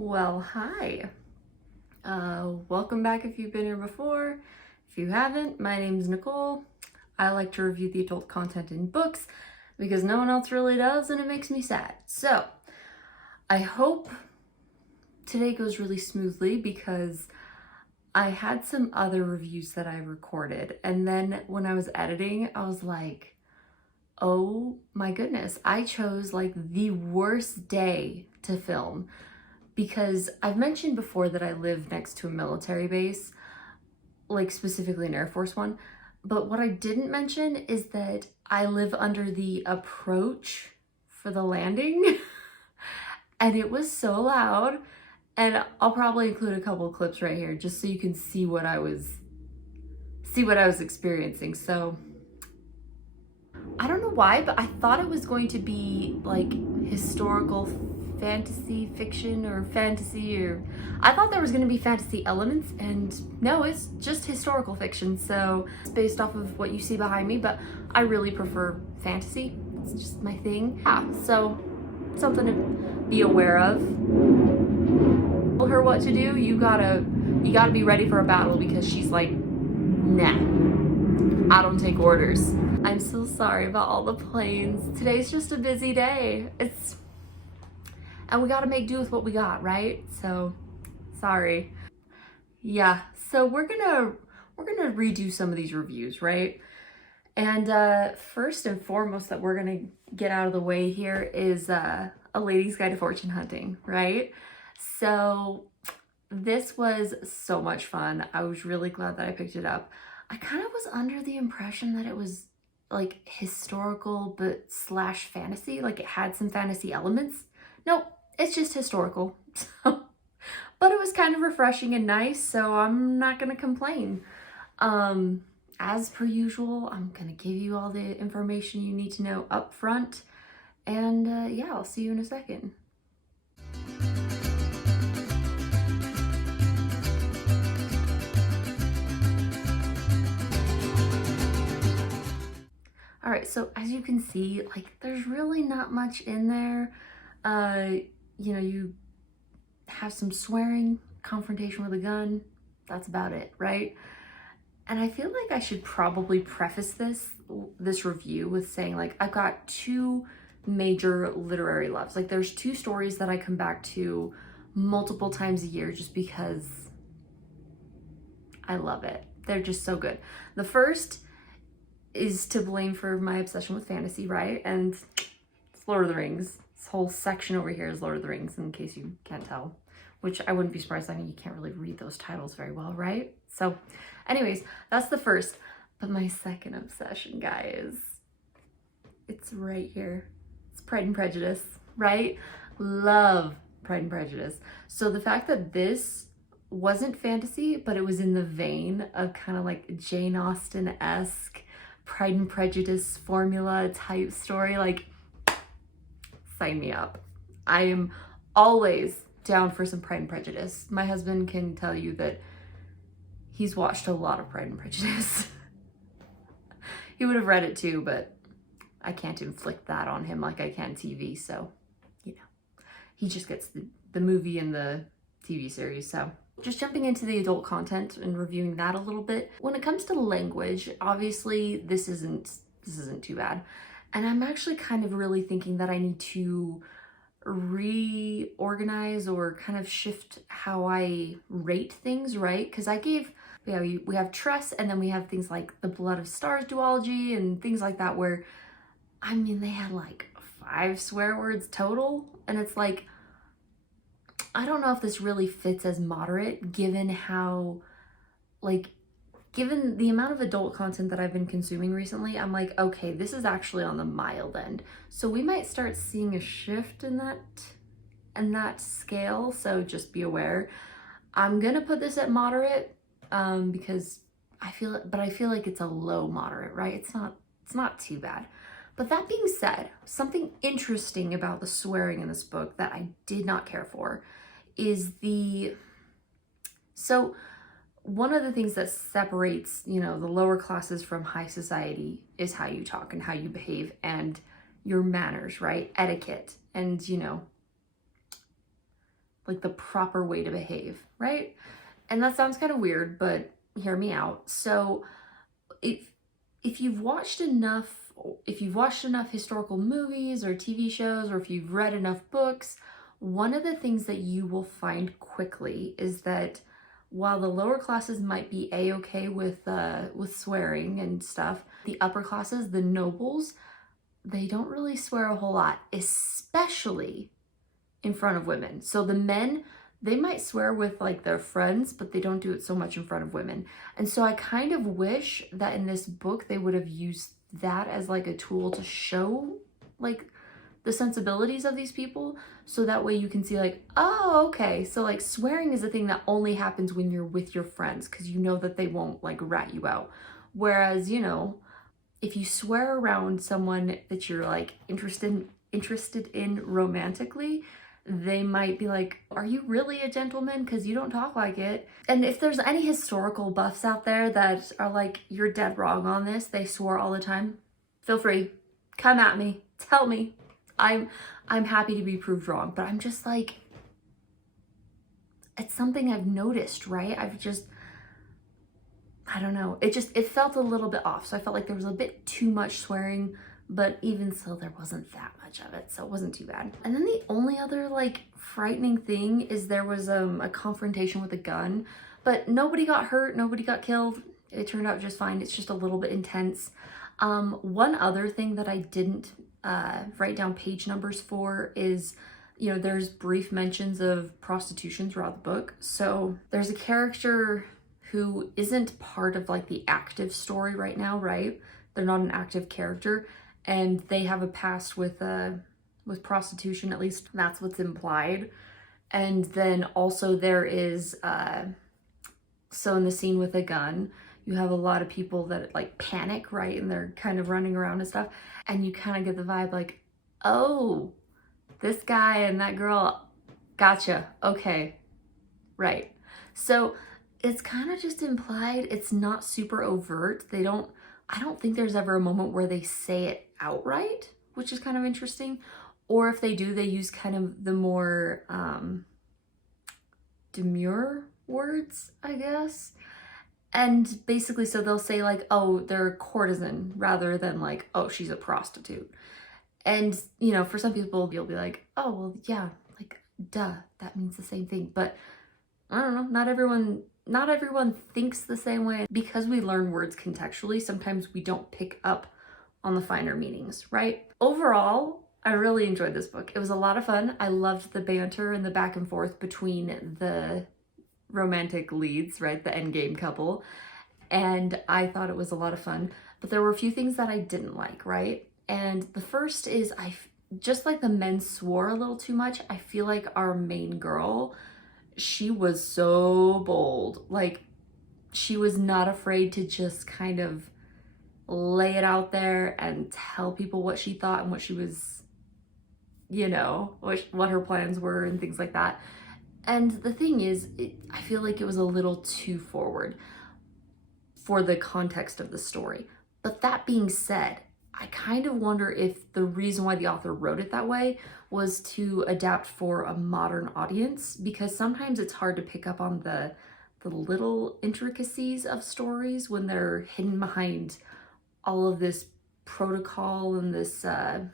Well, hi. Welcome back if you've been here before. If you haven't, my name's Nicole. I like to review the adult content in books because no one else really does and it makes me sad. So, I hope today goes really smoothly because I had some other reviews that I recorded, and then when I was editing, I was like, oh my goodness, I chose like the worst day to film. Because I've mentioned before that I live next to a military base, like specifically an Air Force one. But what I didn't mention is that I live under the approach for the landing and it was so loud. And I'll probably include a couple of clips right here just so you can see what I was experiencing. So I don't know why, but I thought it was going to be like historical fantasy fiction or fantasy, or I thought there was going to be fantasy elements, and no, it's just historical fiction. So it's based off of what you see behind me, but I really prefer fantasy. It's just my thing. So something to be aware of. Tell her what to do. You gotta be ready for a battle because she's like, nah, I don't take orders. I'm so sorry about all the planes. Today's just a busy day. And we gotta make do with what we got, right? So, sorry. Yeah, so we're gonna redo some of these reviews, right? And first and foremost that we're gonna get out of the way here is A Lady's Guide to Fortune Hunting, right? So this was so much fun. I was really glad that I picked it up. I kind of was under the impression that it was like historical but slash fantasy, like it had some fantasy elements. Nope, it's just historical. But it was kind of refreshing and nice, so I'm not gonna complain. As per usual, I'm gonna give you all the information you need to know up front, and yeah, I'll see you in a second. All right, so as you can see, like there's really not much in there. You have some swearing, confrontation with a gun, that's about it, right? And I feel like I should probably preface this review with saying like I've got two major literary loves. Like there's two stories that I come back to multiple times a year just because I love it. They're just so good. The first is to blame for my obsession with fantasy, right? And it's Lord of the Rings. This whole section over here is Lord of the Rings, in case you can't tell, which I wouldn't be surprised. I mean, you can't really read those titles very well, right? So anyways, that's the first. But my second obsession, guys, it's right here. It's Pride and Prejudice, right? Love Pride and Prejudice. So the fact that this wasn't fantasy, but it was in the vein of kind of like Jane Austen-esque Pride and Prejudice formula type story, like, sign me up. I am always down for some Pride and Prejudice. My husband can tell you that he's watched a lot of Pride and Prejudice. He would have read it too, but I can't inflict that on him like I can TV, so, you know. He just gets the movie and the TV series, so. Just jumping into the adult content and reviewing that a little bit. When it comes to language, obviously this isn't too bad. And I'm actually kind of really thinking that I need to reorganize or kind of shift how I rate things, right? Because we have Tress, and then we have things like the Blood of Stars duology and things like that where, I mean, they had like 5 swear words total. And it's like, I don't know if this really fits as moderate given the amount of adult content that I've been consuming recently. I'm like, okay, this is actually on the mild end. So we might start seeing a shift in that scale. So just be aware. I'm gonna put this at moderate because I feel like it's a low moderate, right? It's not too bad. But that being said, something interesting about the swearing in this book that I did not care for is so one of the things that separates, the lower classes from high society is how you talk and how you behave and your manners, right? Etiquette and, like the proper way to behave, right? And that sounds kind of weird, but hear me out. So if you've watched enough historical movies or TV shows, or if you've read enough books, one of the things that you will find quickly is that while the lower classes might be a-okay with swearing and stuff, the upper classes, the nobles, they don't really swear a whole lot, especially in front of women. So the men, they might swear with like their friends, but they don't do it so much in front of women. And so I kind of wish that in this book they would have used that as like a tool to show like the sensibilities of these people, so that way you can see like, oh, okay, so like swearing is a thing that only happens when you're with your friends, because you know that they won't like rat you out. Whereas, you know, if you swear around someone that you're like interested in romantically, they might be like, are you really a gentleman? Because you don't talk like it. And if there's any historical buffs out there that are like, you're dead wrong on this, they swore all the time, feel free, come at me, tell me. I'm happy to be proved wrong, but I'm just like, it's something I've noticed, right? I don't know. It felt a little bit off. So I felt like there was a bit too much swearing, but even so, there wasn't that much of it. So it wasn't too bad. And then the only other like frightening thing is there was a confrontation with a gun, but nobody got hurt. Nobody got killed. It turned out just fine. It's just a little bit intense. One other thing that I didn't write down page numbers for is, you know, there's brief mentions of prostitution throughout the book. So there's a character who isn't part of like the active story right now, right? They're not an active character, and they have a past with prostitution, at least that's what's implied. And then also there is, so in the scene with a gun, you have a lot of people that like panic, right? And they're kind of running around and stuff. And you kind of get the vibe like, oh, this guy and that girl, gotcha. Okay, right. So it's kind of just implied. It's not super overt. I don't think there's ever a moment where they say it outright, which is kind of interesting. Or if they do, they use kind of the more demure words, I guess. And basically, so they'll say like, oh, they're a courtesan, rather than like, oh, she's a prostitute. And, you know, for some people, you'll be like, oh, well, yeah, like, duh, that means the same thing. But I don't know, not everyone thinks the same way. Because we learn words contextually, sometimes we don't pick up on the finer meanings, right? Overall, I really enjoyed this book. It was a lot of fun. I loved the banter and the back and forth between the romantic leads, right? The endgame couple. And I thought it was a lot of fun. But there were a few things that I didn't like, right? And the first is, just like the men swore a little too much, I feel like our main girl, she was so bold. Like, she was not afraid to just kind of lay it out there and tell people what she thought and what she was, you know, what her plans were and things like that. And the thing is, I feel like it was a little too forward for the context of the story. But that being said, I kind of wonder if the reason why the author wrote it that way was to adapt for a modern audience, because sometimes it's hard to pick up on the little intricacies of stories when they're hidden behind all of this protocol and this and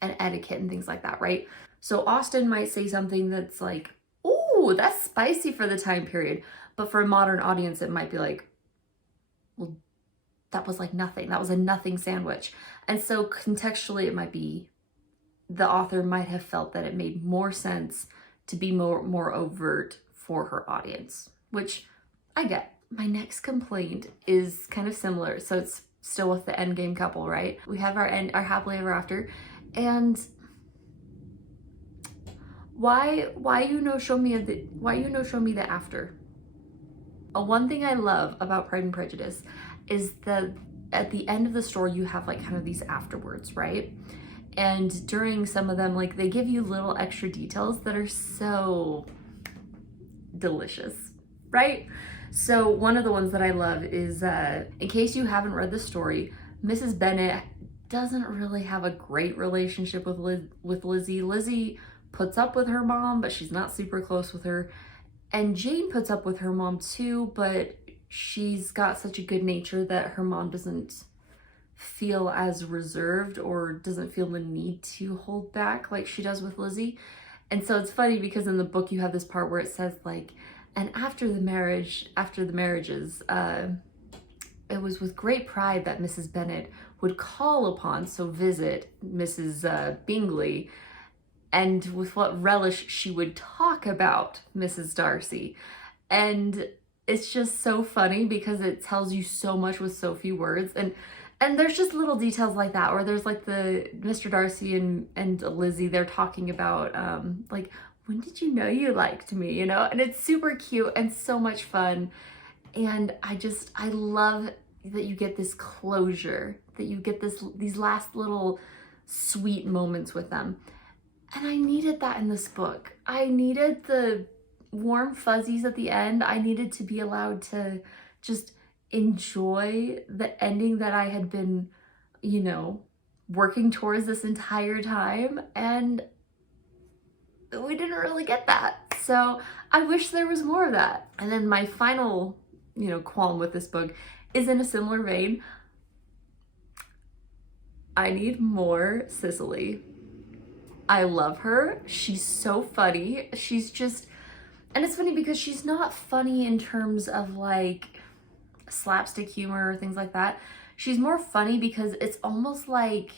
etiquette and things like that, right? So Austen might say something that's like, ooh, that's spicy for the time period. But for a modern audience, it might be like, well, that was like nothing. That was a nothing sandwich. And so contextually, it might be, the author might have felt that it made more sense to be more overt for her audience, which I get. My next complaint is kind of similar. So it's still with the endgame couple, right? We have our happily ever after. And why show me the after? One thing I love about Pride and Prejudice is that at the end of the story you have like kind of these afterwards, right? And during some of them, like, they give you little extra details that are so delicious, right? So one of the ones that I love is, in case you haven't read the story, Mrs. Bennet doesn't really have a great relationship with Lizzie. Lizzie puts up with her mom, but she's not super close with her. And Jane puts up with her mom too, but she's got such a good nature that her mom doesn't feel as reserved or doesn't feel the need to hold back like she does with Lizzie. And so it's funny because in the book you have this part where it says like, and after the marriages, it was with great pride that Mrs. Bennet would call upon, so visit Mrs. Bingley, and with what relish she would talk about Mrs. Darcy. And it's just so funny because it tells you so much with so few words. And there's just little details like that, or there's like the Mr. Darcy and Lizzie, they're talking about like, when did you know you liked me, you know? And it's super cute and so much fun. And I love that you get this closure, that you get these last little sweet moments with them. And I needed that in this book. I needed the warm fuzzies at the end. I needed to be allowed to just enjoy the ending that I had been, you know, working towards this entire time. And we didn't really get that. So I wish there was more of that. And then my final, you know, qualm with this book is in a similar vein. I need more Cicely. I love her. She's so funny. She's just, and it's funny because she's not funny in terms of like slapstick humor or things like that. She's more funny because it's almost like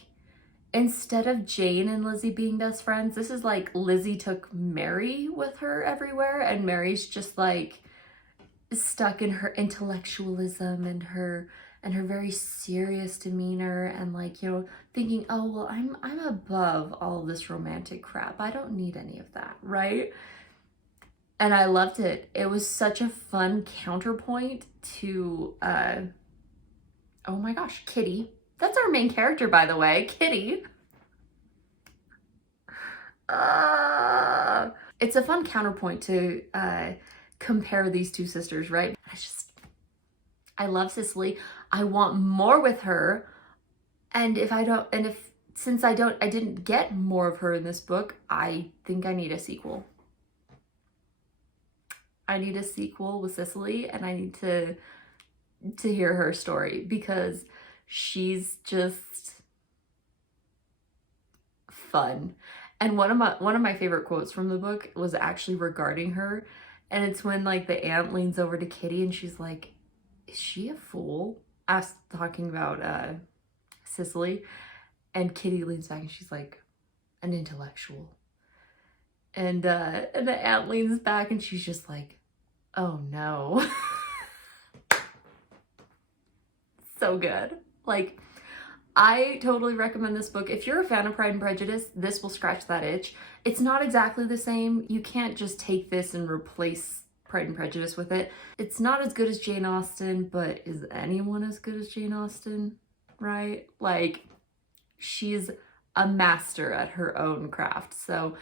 instead of Jane and Lizzie being best friends, this is like Lizzie took Mary with her everywhere, and Mary's just like stuck in her intellectualism and her very serious demeanor, and like, you know, thinking, oh well, I'm above all this romantic crap. I don't need any of that, right? And I loved it. It was such a fun counterpoint to oh my gosh, Kitty. That's our main character, by the way, Kitty. It's a fun counterpoint to compare these two sisters, right? I love Cicely. I want more with her. And since I didn't get more of her in this book, I think I need a sequel. I need a sequel with Cicely, and I need to hear her story because she's just fun. And one of my favorite quotes from the book was actually regarding her, and it's when like the aunt leans over to Kitty and she's like, is she a fool? Talking about Cicely, and Kitty leans back and she's like, an intellectual. And the aunt leans back and she's just like, oh no. So good. Like, I totally recommend this book. If you're a fan of Pride and Prejudice, this will scratch that itch. It's not exactly the same. You can't just take this and replace Pride and Prejudice with it. It's not as good as Jane Austen, but is anyone as good as Jane Austen, right? Like, she's a master at her own craft. So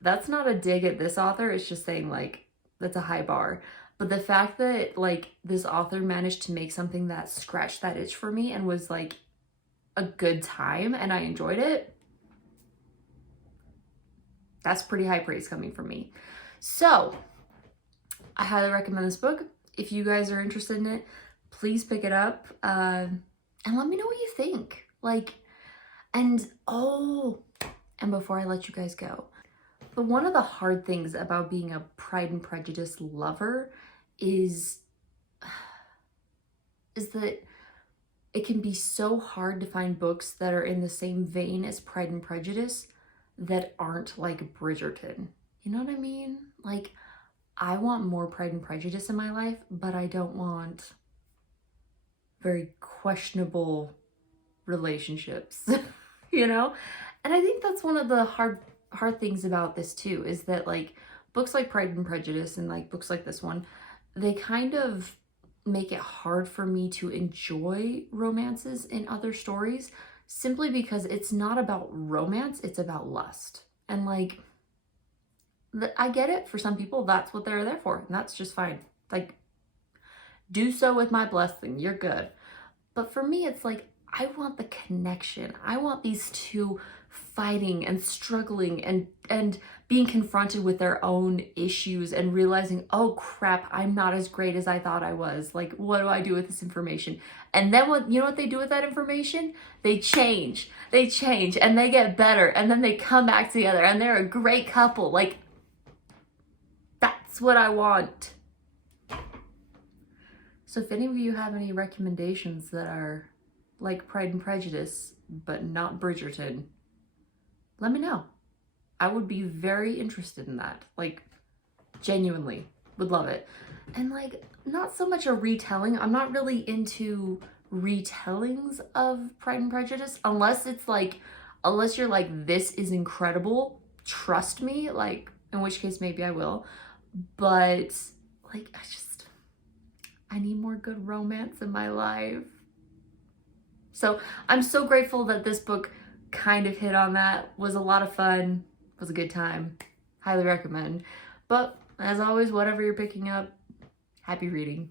that's not a dig at this author. It's just saying like, that's a high bar. But the fact that like this author managed to make something that scratched that itch for me and was like a good time and I enjoyed it, that's pretty high praise coming from me. So I highly recommend this book. If you guys are interested in it, please pick it up and let me know what you think. Like, and before I let you guys go, but one of the hard things about being a Pride and Prejudice lover is that it can be so hard to find books that are in the same vein as Pride and Prejudice that aren't like Bridgerton. You know what I mean? Like, I want more Pride and Prejudice in my life, but I don't want very questionable relationships, you know? And I think that's one of the hard things about this too, is that like books like Pride and Prejudice and like books like this one, they kind of make it hard for me to enjoy romances in other stories simply because it's not about romance, it's about lust. And like, I get it, for some people that's what they're there for, and that's just fine. Like, do so with my blessing, you're good. But for me, it's like, I want the connection. I want these two fighting and struggling and being confronted with their own issues and realizing, oh crap, I'm not as great as I thought I was. Like, what do I do with this information? And then what, you know what they do with that information? They change and they get better, and then they come back together and they're a great couple. Like, that's what I want. So if any of you have any recommendations that are like Pride and Prejudice, but not Bridgerton, let me know. I would be very interested in that. Like, genuinely would love it. And like, not so much a retelling. I'm not really into retellings of Pride and Prejudice unless it's like, unless you're like, this is incredible, trust me, like, in which case maybe I will. But like, I need more good romance in my life. So I'm so grateful that this book kind of hit on that. Was a lot of fun, was a good time, highly recommend. But as always, whatever you're picking up, happy reading.